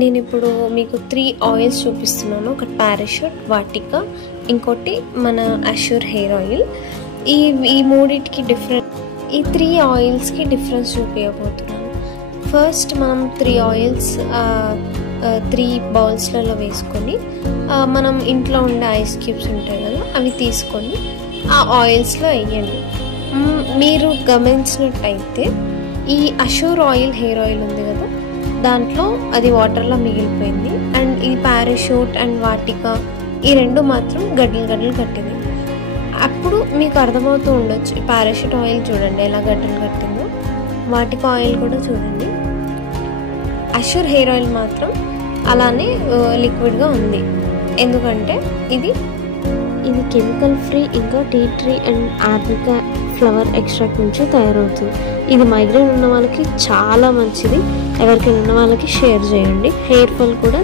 నేను ఇప్పుడు మీకు 3 ఆయిల్స్ చూపిస్తున్నాను. ఒకటి పారాషూట్, వాటికా, ఇంకోటి మన అష్యూర్ హెయిర్ ఆయిల్. ఈ మూడిటికి ఈ 3 ఆయిల్స్కి డిఫరెన్స్ చూపించబోతున్నాను. ఫస్ట్ మనం 3 ఆయిల్స్ 3 బౌల్స్లలో వేసుకొని మనం ఇంట్లో ఉండే ఐస్ క్యూబ్స్ ఉంటాయి కదా, అవి తీసుకొని ఆ ఆయిల్స్లో వేయండి. మీరు గమనించినట్టయితే ఈ అష్యూర్ ఆయిల్ హెయిర్ ఆయిల్ ఉంది కదా, దాంట్లో అది వాటర్లో మిగిలిపోయింది. అండ్ ఈ పారాషూట్ అండ్ వాటికా ఈ 2 మాత్రం గడ్డలు కట్టింది. అప్పుడు మీకు అర్థమవుతూ ఉండొచ్చు, ఈ పారాషూట్ ఆయిల్ చూడండి ఎలా గడ్డలు కట్టిందో, వాటికా ఆయిల్ కూడా చూడండి. అష్యూర్ హెయిర్ ఆయిల్ మాత్రం అలానే లిక్విడ్గా ఉంది. ఎందుకంటే ఇది కెమికల్ ఫ్రీ, ఇంకా tea tree and arnica flower extract నుంచి తయారవుతుంది. ఇది మైగ్రేన్ ఉన్న వాళ్ళకి చాలా మంచిది. ఎవరికైనా ఉన్న వాళ్ళకి షేర్ చేయండి. హెయిర్ ఫాల్ కూడా